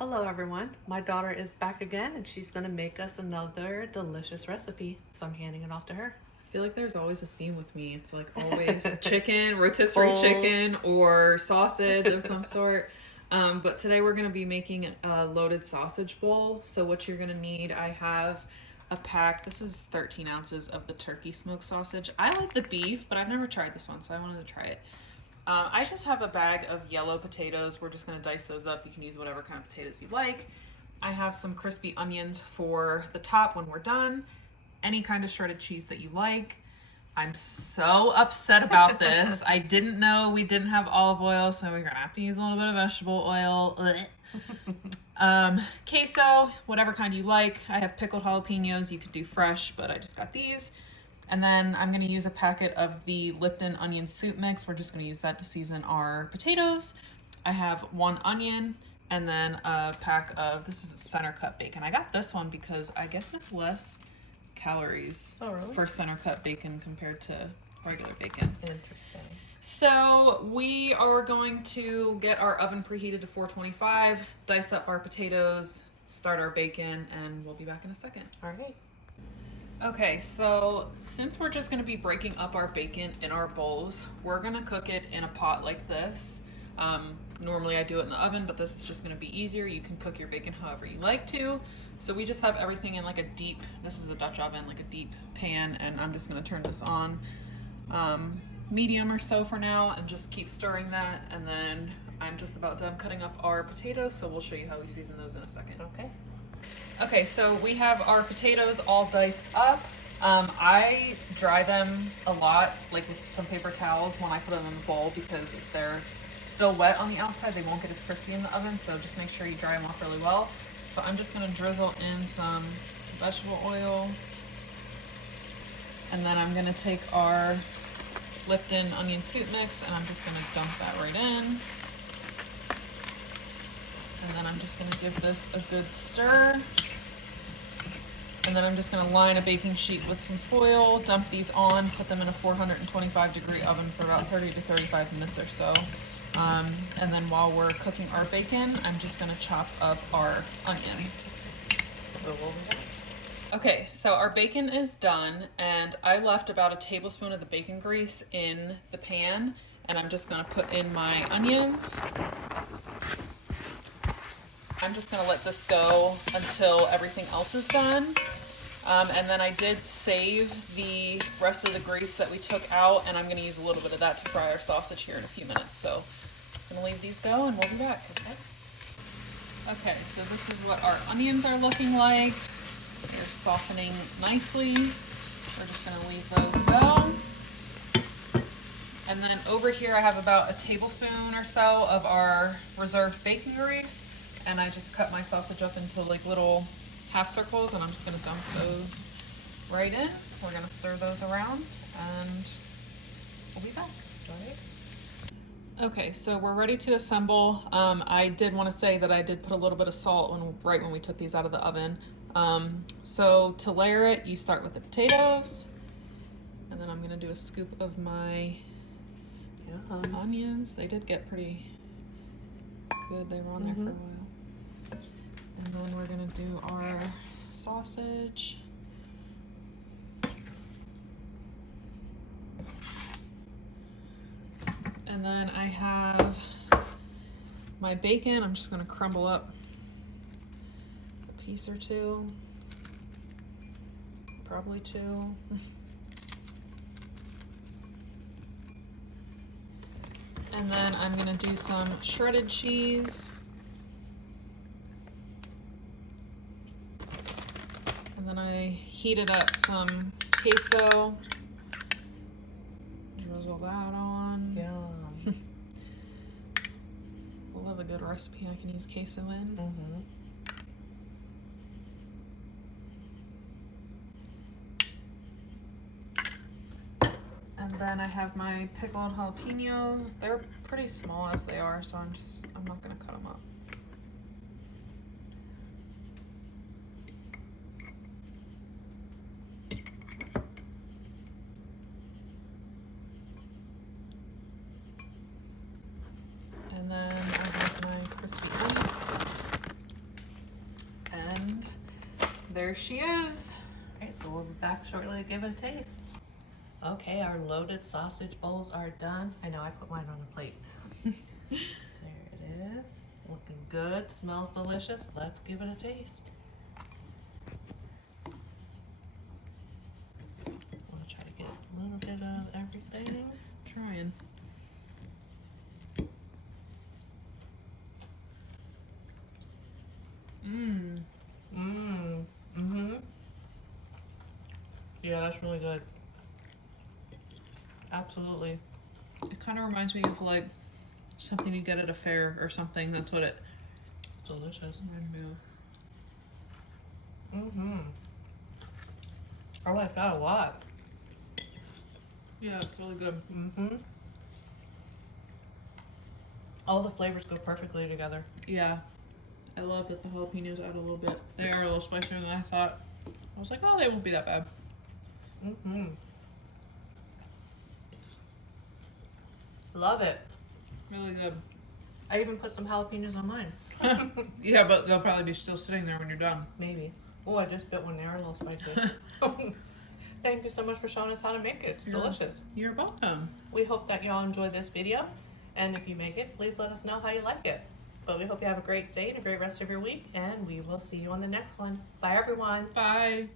Hello everyone, my daughter is back again and she's gonna make us another delicious recipe. So I'm handing it off to her. I feel like there's always a theme with me. It's like always chicken, rotisserie Bowls. chicken, or sausage of some sort. But today we're gonna be making a loaded sausage bowl. So what you're gonna need, I have a pack. This is 13 ounces of the turkey smoked sausage. I like the beef, but I've never tried this one, so I wanted to try it. I just have a bag of yellow potatoes. We're just gonna dice those up. You can use whatever kind of potatoes you like. I have some crispy onions for the top when we're done. Any kind of shredded cheese that you like. I'm so upset about this. I didn't know we didn't have olive oil, so we're gonna have to use a little bit of vegetable oil. Queso, whatever kind you like. I have pickled jalapeños. You could do fresh, but I just got these. And then I'm gonna use a packet of the Lipton onion soup mix. We're just gonna use that to season our potatoes. I have 1 onion and then a pack of, this is center cut bacon. I got this one because I guess it's less calories for center cut bacon compared to regular bacon. Interesting. So we are going to get our oven preheated to 425, dice up our potatoes, start our bacon, and we'll be back in a second. All right. Okay, so since we're just gonna be breaking up our bacon in our bowls, we're gonna cook it in a pot like this. Normally I do it in the oven, but this is just gonna be easier. You can cook your bacon however you like to. So we just have everything in like a deep, this is a Dutch oven, like a deep pan, and I'm just gonna turn this on medium or so for now and just keep stirring that. And then I'm just about done cutting up our potatoes, so we'll show you how we season those in a second. Okay. Okay, so we have our potatoes all diced up. I dry them a lot, like with some paper towels when I put them in the bowl, because if they're still wet on the outside, they won't get as crispy in the oven, so just make sure you dry them off really well. So I'm just gonna drizzle in some vegetable oil, and then I'm gonna take our Lipton onion soup mix and I'm just gonna dump that right in. And then I'm just gonna give this a good stir. And then I'm just gonna line a baking sheet with some foil, dump these on, put them in a 425-degree oven for about 30 to 35 minutes or so. And then while we're cooking our bacon, I'm just gonna chop up our onion. So we'll be done. Okay, so our bacon is done, and I left about a tablespoon of the bacon grease in the pan, and I'm just gonna put in my onions. I'm just gonna let this go until everything else is done. And then I did save the rest of the grease that we took out, and I'm gonna use a little bit of that to fry our sausage here in a few minutes. So I'm gonna leave these go and we'll be back. Okay, so this is what our onions are looking like. They're softening nicely. We're just gonna leave those go. And then over here I have about a tablespoon or so of our reserved bacon grease. And I just cut my sausage up into like little half circles, and I'm just gonna dump those right in. We're gonna stir those around and we'll be back. All right. Okay, so we're ready to assemble. I did want to say that I did put a little bit of salt right when we took these out of the oven. So to layer it, you start with the potatoes, and then I'm gonna do a scoop of my onions. They did get pretty good. They were on there for a while. And then we're gonna do our sausage. And then I have my bacon. I'm just gonna crumble up a piece or two, probably 2. And then I'm gonna do some shredded cheese. And then I heated up some queso. Drizzle that on. Yum. We'll have a good recipe I can use queso in. And then I have my pickled jalapeños. They're pretty small as they are, so I'm not gonna cut them up. And then I have my crispy onion. There she is. Okay, so we'll be back shortly to give it a taste. Okay, our loaded sausage bowls are done. I know I put mine on the plate. There it is. Looking good, smells delicious. Let's give it a taste. Want to try to get a little bit of everything. Trying. Yeah, that's really good. Absolutely. It kind of reminds me of like something you get at a fair or something. That's what it Delicious. reminds me of. I like that a lot. Yeah, it's really good. All the flavors go perfectly together. Yeah. I love that the jalapenos add a little bit. They are a little spicier than I thought. I was like, oh, they won't be that bad. Love it. Really good. I even put some jalapenos on mine. Yeah, but they'll probably be still sitting there when you're done. Maybe. Oh, I just bit one there, a little spicy. Thank you so much for showing us how to make it. It's delicious. You're welcome. We hope that y'all enjoyed this video. And if you make it, please let us know how you like it. But we hope you have a great day and a great rest of your week. And we will see you on the next one. Bye, everyone. Bye.